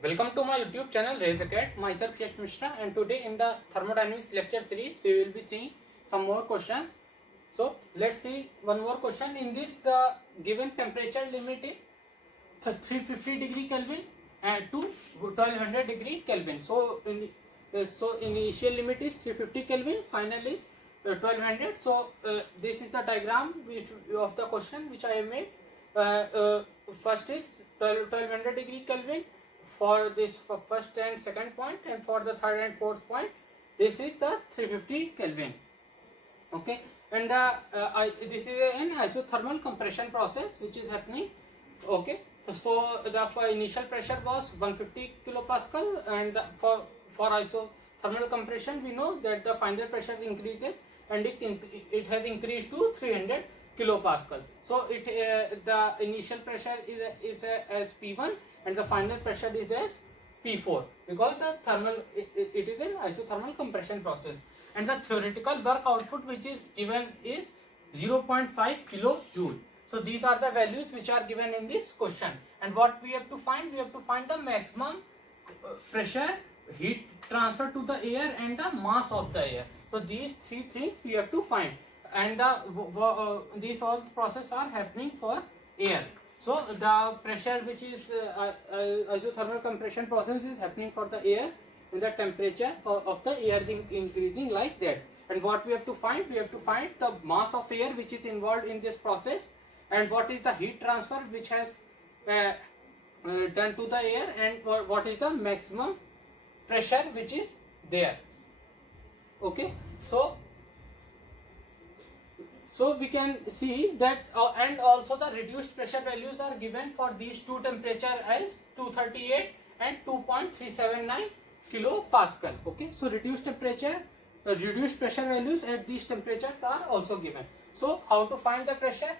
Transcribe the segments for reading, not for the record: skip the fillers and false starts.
Welcome to my YouTube channel Raise a Cat. Myself Yash Mishra, and today in the Thermodynamics Lecture series we will be seeing some more questions. So let's see one more question. In this, the given temperature limit is 350 degree Kelvin and to 1200 degree Kelvin. So initial limit is 350 Kelvin, final is 1200. So this is the diagram of the question which I have made. First is 1200 degree Kelvin for this first and second point, and for the third and fourth point this is the 350 Kelvin. Okay, and this is an isothermal compression process which is happening. Okay, so the initial pressure was 150 kilopascal, and for isothermal compression we know that the final pressure increases, and it has increased to 300 kilopascal. So the initial pressure is as P1 and the final pressure is as P4, because it is an isothermal compression process, and the theoretical work output which is given is 0.5 kilojoule. So these are the values which are given in this question, and what we have to find? We have to find the maximum pressure, heat transfer to the air, and the mass of the air. So these three things we have to find, and these all processes are happening for air. So the pressure which is isothermal compression process is happening for the air, and the temperature of the air is increasing like that. And what we have to find? We have to find the mass of air which is involved in this process, and what is the heat transfer which has done to the air, and what is the maximum pressure which is there. Okay, so we can see that and also the reduced pressure values are given for these two temperature as 238 and 2.379 kilopascal. Okay, so reduced pressure values at these temperatures are also given. So how to find the pressure?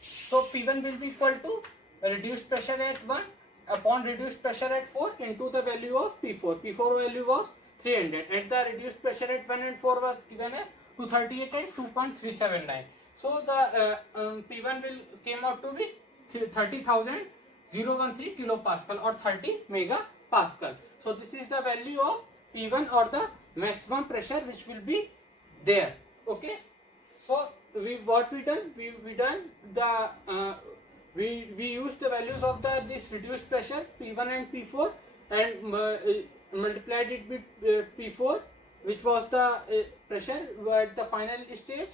So P1 will be equal to reduced pressure at 1 upon reduced pressure at 4 into the value of P4. P4 value was 300, and the reduced pressure at 1 and 4 was given as 238 and 2.379. So the P1 will came out to be 30,013 kilopascal or 30 megapascal. So this is the value of P1, or the maximum pressure which will be there. Okay, so we used the values of this reduced pressure P1 and P4, and multiplied it with P4, which was the pressure at the final stage,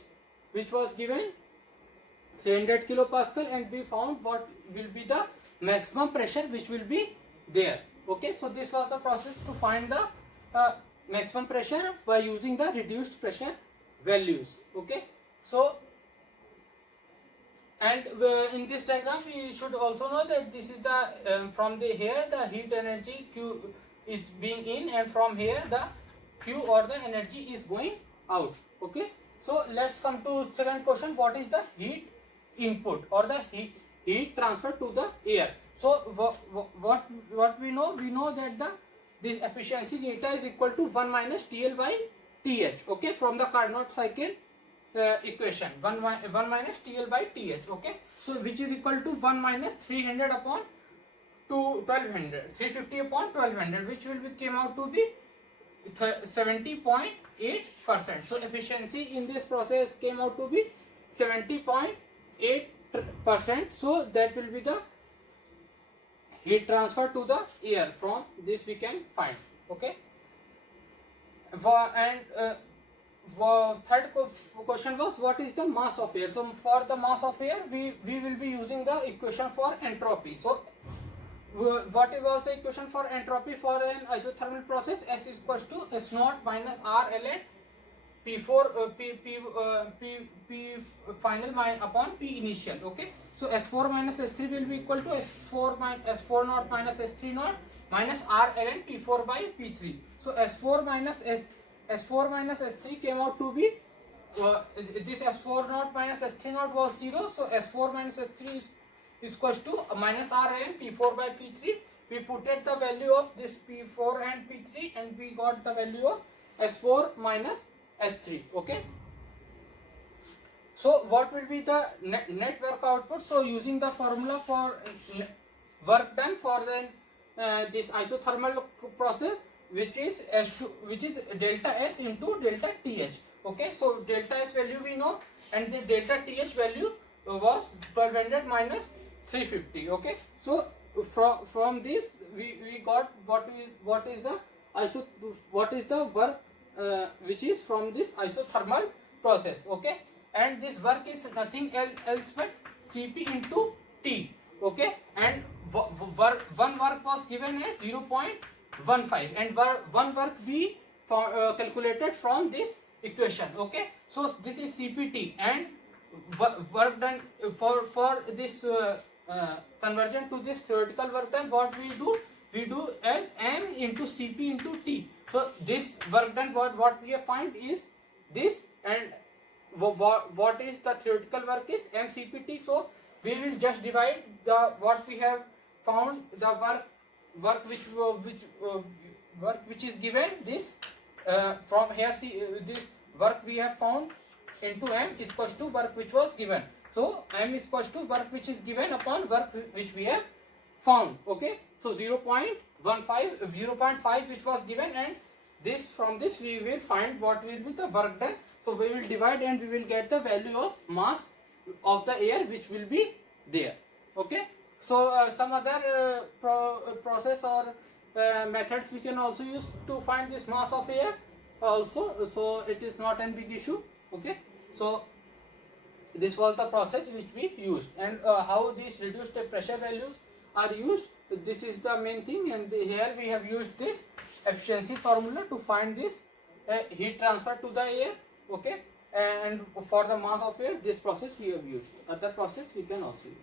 which was given 300 kilopascal, and we found what will be the maximum pressure which will be there. Okay, so this was the process to find the maximum pressure by using the reduced pressure values. Okay, so and in this diagram we should also know that this is the from the here the heat energy Q is being in, and from here the Q or the energy is going out. Okay, so let's come to second question. What is the heat input or the heat transfer to the air? So what we know? We know that this efficiency data is equal to 1 minus TL by TH. Okay, from the Carnot cycle equation, 1 minus TL by TH. Okay, so which is equal to 1 minus 300 upon 1200, 350 upon 1200, which will came out to be 70.8%. So efficiency in this process came out to be 70.8%. So that will be the heat transfer to the air. From this we can find. Okay, and third question was what is the mass of air. So for the mass of air we will be using the equation for entropy. So what was the equation for entropy for an isothermal process? S is equals to S naught minus R ln P4 P final upon P initial. Okay, so S4 minus S3 will be equal to S4 naught minus S3 naught minus R ln P4 by P3. So S4 minus S3 came out to be this S4 naught minus S3 naught was 0. So S4 minus S3 is equals to minus R ln P4 by P3. We put it the value of this P4 and P3, and we got the value of S4 minus S3. Okay, so what will be the net work output? So using the formula for work done for the this isothermal process, which is delta S into delta TH. Okay, so delta S value we know, and the delta TH value was 1200 minus 350. Okay, so from this we got what is the work which is from this isothermal process. Okay, and this work is nothing else but Cp into T. Okay, and one work was given as 0.15, and one work we calculated from this equation. Okay, so this is CPT, and work done for this conversion to this theoretical work done, what we do as M into Cp into T. So this work done, what we have find is this, and what is the theoretical work is MCPT. So we will just divide the what we have found, the work which is given this from here. See, this work we have found into M is equals to work which was given. So M is equals to work which is given upon work which we have found. Okay, so 0.5 which was given, and this from this we will find what will be the work done. So we will divide and we will get the value of mass of the air which will be there. Okay, so some other process or methods we can also use to find this mass of air also, so it is not a big issue. Okay, so this was the process which we used, and how these reduced pressure values are used, this is the main thing. And here we have used this efficiency formula to find this heat transfer to the air. Okay, and for the mass of air, this process we have used. Other process we can also use.